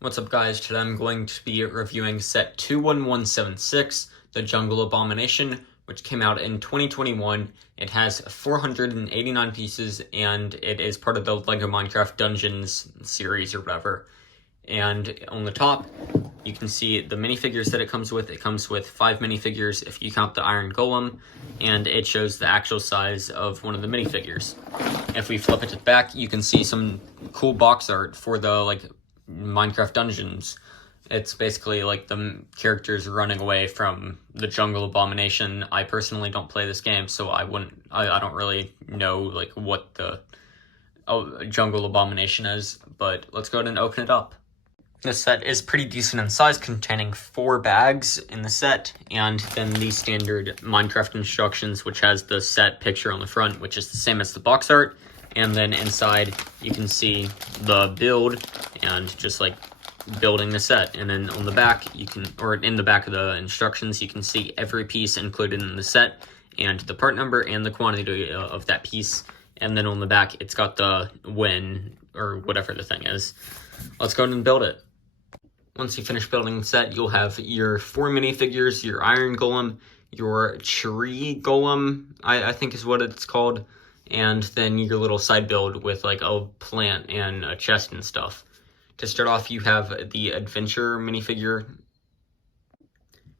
What's up, guys? Today I'm going to be reviewing set 21176, The Jungle Abomination, which came out in 2021. It has 489 pieces, and it is part of the LEGO Minecraft Dungeons series or whatever. And on the top, you can see the minifigures that it comes with. It comes with 5 minifigures if you count the Iron Golem, and it shows the actual size of one of the minifigures. If we flip it to the back, you can see some cool box art for the Minecraft Dungeons. It's basically like the characters running away from the Jungle Abomination. I personally don't play this game, so I don't really know what the Jungle Abomination is, but let's go ahead and open it up. This set is pretty decent in size, containing 4 bags in the set, and then the standard Minecraft instructions, which has the set picture on the front, which is the same as the box art. And then inside, you can see the build and just building the set. And then on the back, in the back of the instructions, you can see every piece included in the set and the part number and the quantity of that piece. And then on the back, it's got the win or whatever the thing is. Let's go ahead and build it. Once you finish building the set, you'll have your 4 minifigures, your Iron Golem, your Tree Golem, I think is what it's called, and then your little side build with a plant and a chest and stuff. To start off, you have the Adventure minifigure.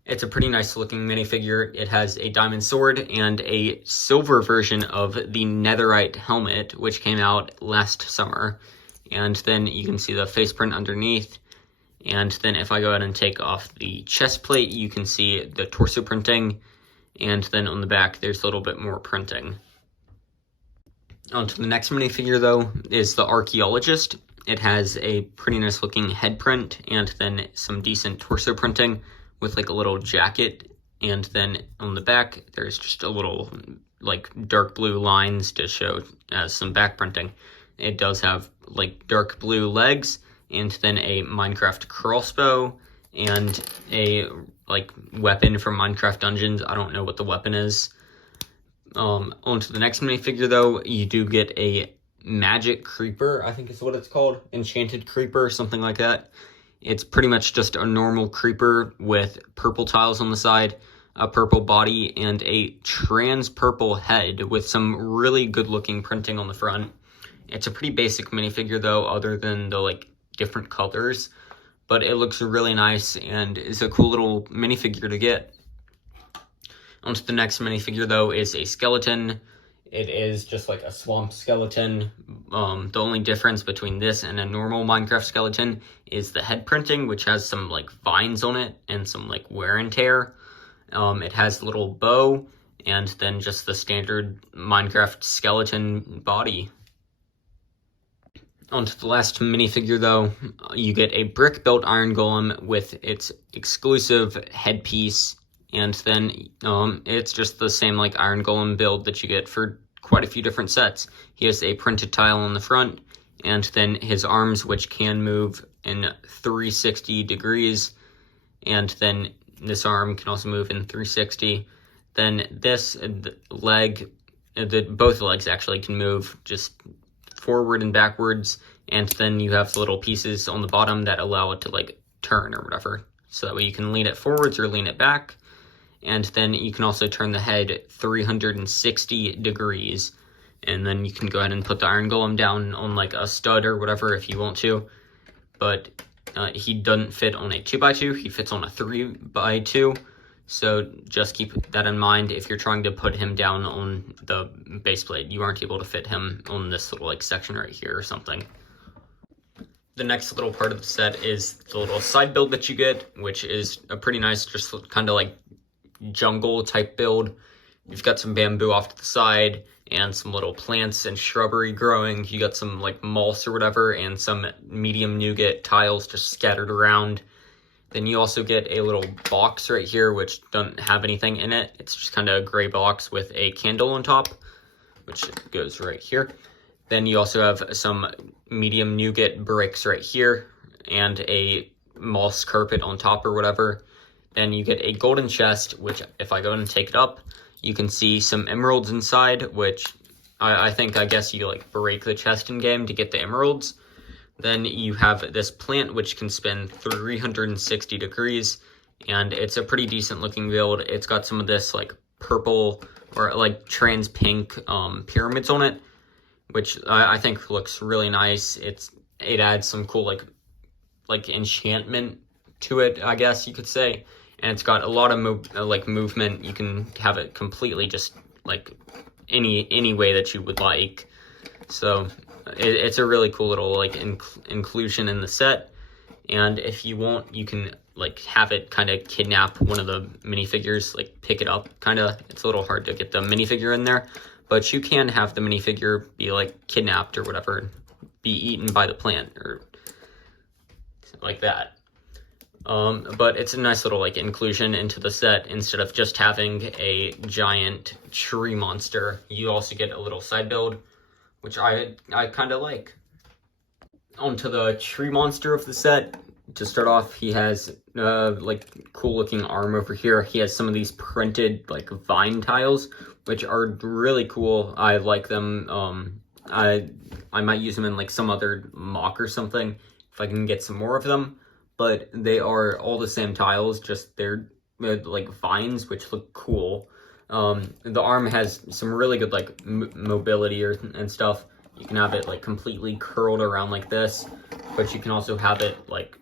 It's a pretty nice looking minifigure. It has a diamond sword and a silver version of the netherite helmet, which came out last summer. And then you can see the face print underneath. And then if I go ahead and take off the chest plate, you can see the torso printing. And then on the back, there's a little bit more printing. On to the next minifigure, though, is the Archaeologist. It has a pretty nice looking head print and then some decent torso printing with a little jacket. And then on the back, there's just a little dark blue lines to show as some back printing. It does have dark blue legs and then a Minecraft crossbow and a weapon from Minecraft Dungeons. I don't know what the weapon is. On to the next minifigure, though, you do get a magic creeper, I think is what it's called. Enchanted creeper, something like that. It's pretty much just a normal creeper with purple tiles on the side, a purple body, and a trans purple head with some really good looking printing on the front. It's a pretty basic minifigure, though, other than the different colors, but it looks really nice and is a cool little minifigure to get. Onto the next minifigure, though, is a skeleton. It is just a swamp skeleton. The only difference between this and a normal Minecraft skeleton is the head printing, which has some vines on it and some wear and tear. It has a little bow and then just the standard Minecraft skeleton body. Onto the last minifigure, though, you get a brick-built Iron Golem with its exclusive headpiece. And then it's just the same Iron Golem build that you get for quite a few different sets. He has a printed tile on the front, and then his arms, which can move in 360 degrees, and then this arm can also move in 360. Then this leg, both legs actually can move just forward and backwards, and then you have the little pieces on the bottom that allow it to turn or whatever. So that way you can lean it forwards or lean it back. And then you can also turn the head 360 degrees. And then you can go ahead and put the Iron Golem down on a stud or whatever if you want to. But he doesn't fit on a 2x2, he fits on a 3x2. So just keep that in mind if you're trying to put him down on the base plate. You aren't able to fit him on this little section right here or something. The next little part of the set is the little side build that you get, which is a pretty nice, just kind of jungle type build. You've got some bamboo off to the side and some little plants and shrubbery growing. You got some moss or whatever and some medium nougat tiles just scattered around. Then you also get a little box right here which doesn't have anything in it. It's just kind of a gray box with a candle on top, which goes right here. Then you also have some medium nougat bricks right here and a moss carpet on top or whatever. Then you get a golden chest, which if I go and take it up, you can see some emeralds inside, which I guess you break the chest in game to get the emeralds. Then you have this plant which can spin 360 degrees, and it's a pretty decent looking build. It's got some of this like purple or like trans pink pyramids on it, which I think looks really nice. It adds some cool like enchantment to it, I guess you could say. And it's got a lot of movement. You can have it completely just like any way that you would like. So it's a really cool little like inclusion in the set. And if you want, you can like have it kind of kidnap one of the minifigures, like pick it up kind of. It's a little hard to get the minifigure in there, but you can have the minifigure be like kidnapped or whatever, be eaten by the plant or like that. But it's a nice little like inclusion into the set. Instead of just having a giant tree monster, you also get a little side build, which I kind of like. Onto the tree monster of the set. To start off, he has like cool looking arm over here. He has some of these printed like vine tiles, which are really cool. I like them. I might use them in like some other mock or something if I can get some more of them. But they are all the same tiles, just they're like vines, which look cool. The arm has some really good like mobility and stuff. You can have it like completely curled around like this, but you can also have it like,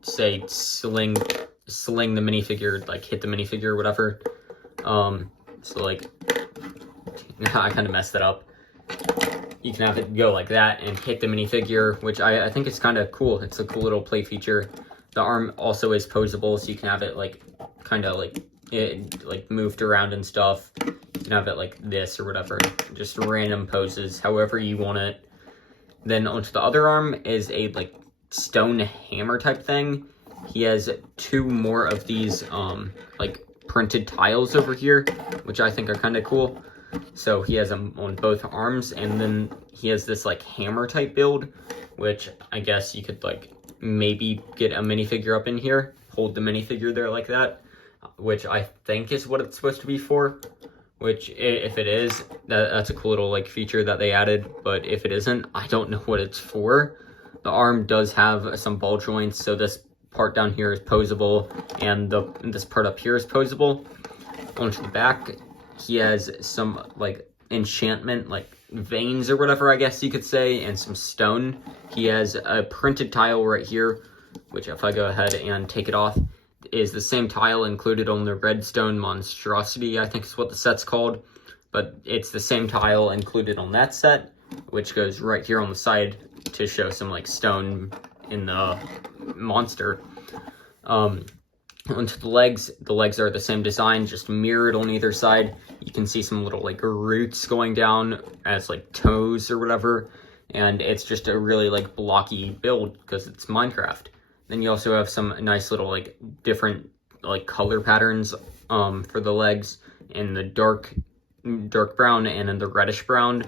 say, sling the minifigure, like hit the minifigure or whatever. So like, I kind of messed that up. You can have it go like that and hit the minifigure, which I think is kind of cool. It's a cool little play feature. The arm also is posable, so you can have it like kind of like like moved around and stuff. You can have it like this or whatever, just random poses, however you want it. Then onto the other arm is a like stone hammer type thing. He has 2 more of these like printed tiles over here, which I think are kind of cool. So he has them on both arms, and then he has this like hammer type build, which I guess you could like maybe get a minifigure up in here, hold the minifigure there like that, which I think is what it's supposed to be for. Which, if it is, that's a cool little like feature that they added. But if it isn't, I don't know what it's for. The arm does have some ball joints, so this part down here is posable, and this part up here is posable. Onto the back, he has some like enchantment, like veins or whatever, I guess you could say, and some stone. He has a printed tile right here, which if I go ahead and take it off, is the same tile included on the redstone monstrosity, I think is what the set's called. But it's the same tile included on that set, which goes right here on the side to show some like stone in the monster. Onto the legs are the same design, just mirrored on either side. You can see some little like roots going down as like toes or whatever, and it's just a really like blocky build because it's Minecraft. Then you also have some nice little like different like color patterns for the legs in the dark brown and in the reddish brown.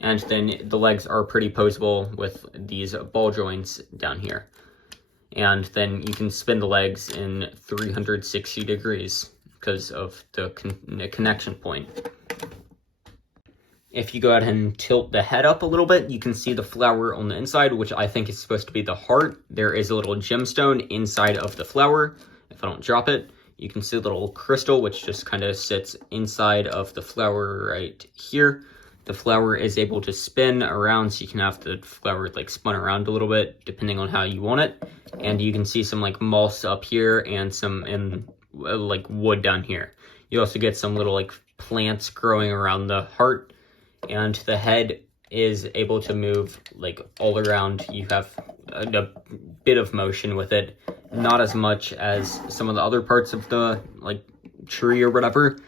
And then the legs are pretty posable with these ball joints down here. And then you can spin the legs in 360 degrees because of the connection point. If you go ahead and tilt the head up a little bit, you can see the flower on the inside, which I think is supposed to be the heart. There is a little gemstone inside of the flower. If I don't drop it, you can see a little crystal, which just kind of sits inside of the flower right here. The flower is able to spin around, so you can have the flower like spun around a little bit, depending on how you want it. And you can see some like moss up here and some like wood down here. You also get some little like plants growing around the heart. And the head is able to move like all around. You have a bit of motion with it, not as much as some of the other parts of the like tree or whatever,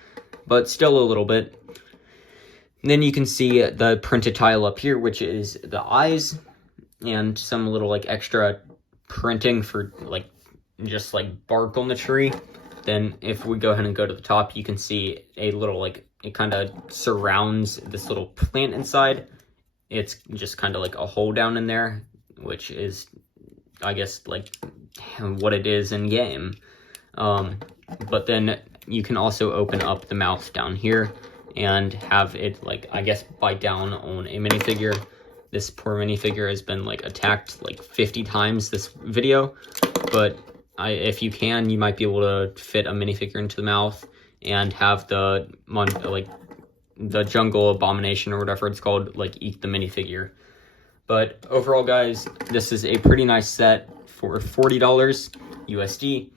but still a little bit. And then you can see the printed tile up here, which is the eyes, and some little like extra printing for like just like bark on the tree. Then if we go ahead and go to the top, you can see a little like, it kind of surrounds this little plant inside. It's just kind of like a hole down in there, which is, I guess, like what it is in game. But then you can also open up the mouth down here and have it like, I guess, bite down on a minifigure. This poor minifigure has been like attacked like 50 times this video, but if you can, you might be able to fit a minifigure into the mouth and have the jungle abomination or whatever it's called like eat the minifigure. But overall, guys, this is a pretty nice set for $40 USD.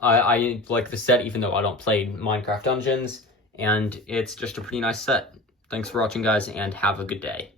I like the set even though I don't play Minecraft Dungeons, and it's just a pretty nice set. Thanks for watching, guys, and have a good day.